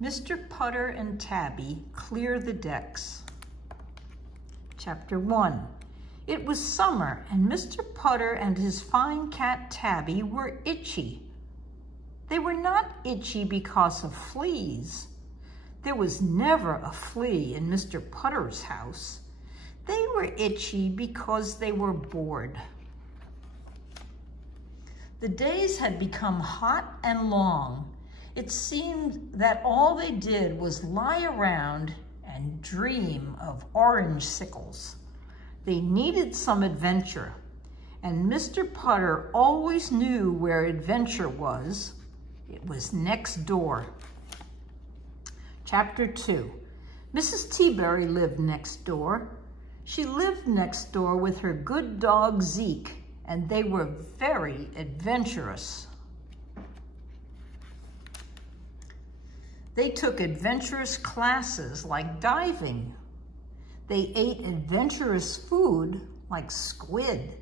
Mr. Putter and Tabby clear the decks. Chapter 1. It was summer, and Mr. Putter and his fine cat Tabby were itchy. They were not itchy because of fleas. There was never a flea in Mr. Putter's house. They were itchy because they were bored. The days had become hot and long. It seemed that all they did was lie around and dream of orange sickles. They needed some adventure, and Mr. Putter always knew where adventure was. It was next door. Chapter 2. Mrs. Teaberry lived next door. She lived next door with her good dog Zeke, and they were very adventurous. They took adventurous classes like diving. They ate adventurous food like squid,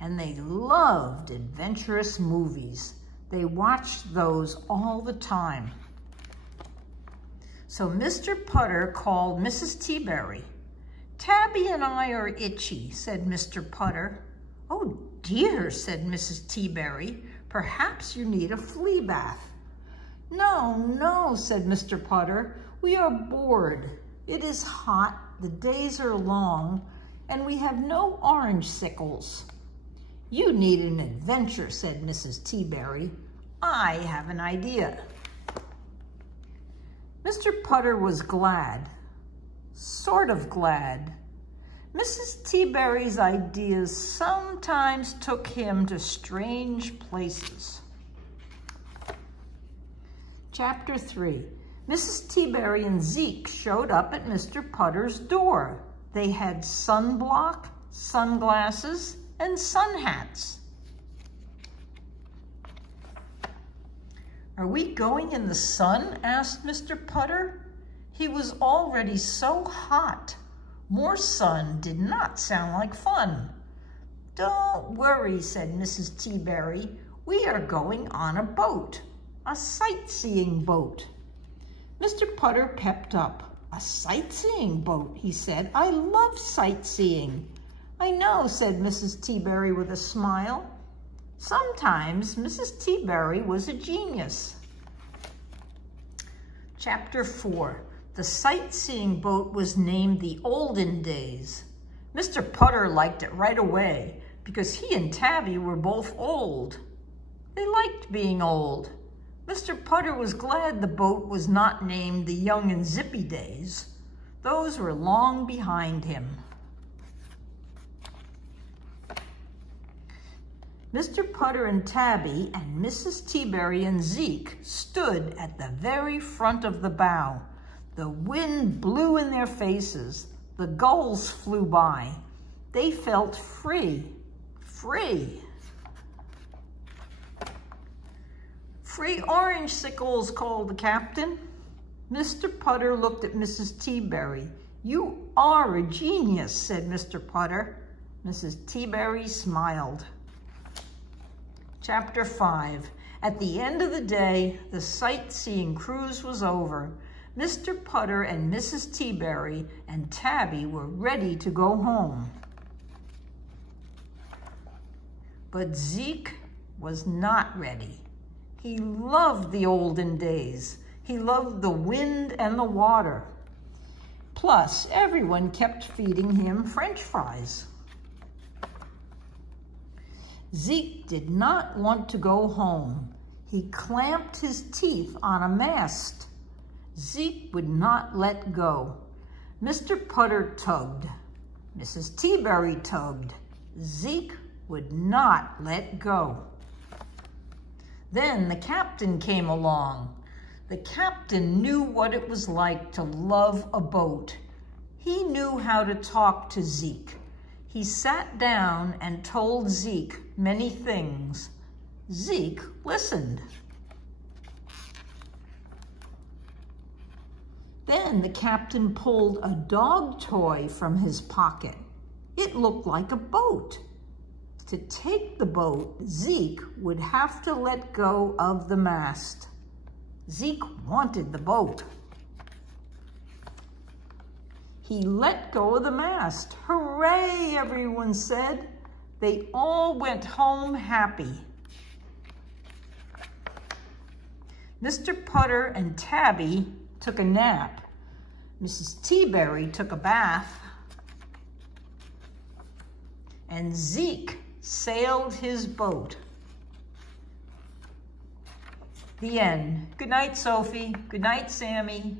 and they loved adventurous movies. They watched those all the time. So Mr. Putter called Mrs. Teaberry. "Tabby and I are itchy," said Mr. Putter. "Oh dear," said Mrs. Teaberry, "perhaps you need a flea bath." "No, no," said Mr. Putter. "We are bored. It is hot, the days are long, and we have no orange sickles." "You need an adventure," said Mrs. Teaberry. "I have an idea." Mr. Putter was glad, sort of glad. Mrs. Teaberry's ideas sometimes took him to strange places. Chapter 3. Mrs. Teaberry and Zeke showed up at Mr. Putter's door. They had sunblock, sunglasses, and sun hats. "Are we going in the sun?" asked Mr. Putter. He was already so hot. More sun did not sound like fun. "Don't worry," said Mrs. Teaberry. "We are going on a boat. A sightseeing boat." Mr. Putter pepped up. "A sightseeing boat," he said. "I love sightseeing." "I know," said Mrs. Teaberry with a smile. Sometimes Mrs. Teaberry was a genius. Chapter 4. The sightseeing boat was named the Olden Days. Mr. Putter liked it right away because he and Tabby were both old. They liked being old. Mr. Putter was glad the boat was not named the Young and Zippy Days. Those were long behind him. Mr. Putter and Tabby and Mrs. Teaberry and Zeke stood at the very front of the bow. The wind blew in their faces. The gulls flew by. They felt free, free. "Free orange sickles," called the captain. Mr. Putter looked at Mrs. Teaberry. "You are a genius," said Mr. Putter. Mrs. Teaberry smiled. Chapter 5. At the end of the day, the sightseeing cruise was over. Mr. Putter and Mrs. Teaberry and Tabby were ready to go home. But Zeke was not ready. He loved the olden days. He loved the wind and the water. Plus, everyone kept feeding him French fries. Zeke did not want to go home. He clamped his teeth on a mast. Zeke would not let go. Mr. Putter tugged. Mrs. Teaberry tugged. Zeke would not let go. Then the captain came along. The captain knew what it was like to love a boat. He knew how to talk to Zeke. He sat down and told Zeke many things. Zeke listened. Then the captain pulled a dog toy from his pocket. It looked like a boat. To take the boat, Zeke would have to let go of the mast. Zeke wanted the boat. He let go of the mast. Hooray, everyone said. They all went home happy. Mr. Putter and Tabby took a nap. Mrs. Teaberry took a bath. And Zeke sailed his boat. The end. Good night, Sophie. Good night, Sammy.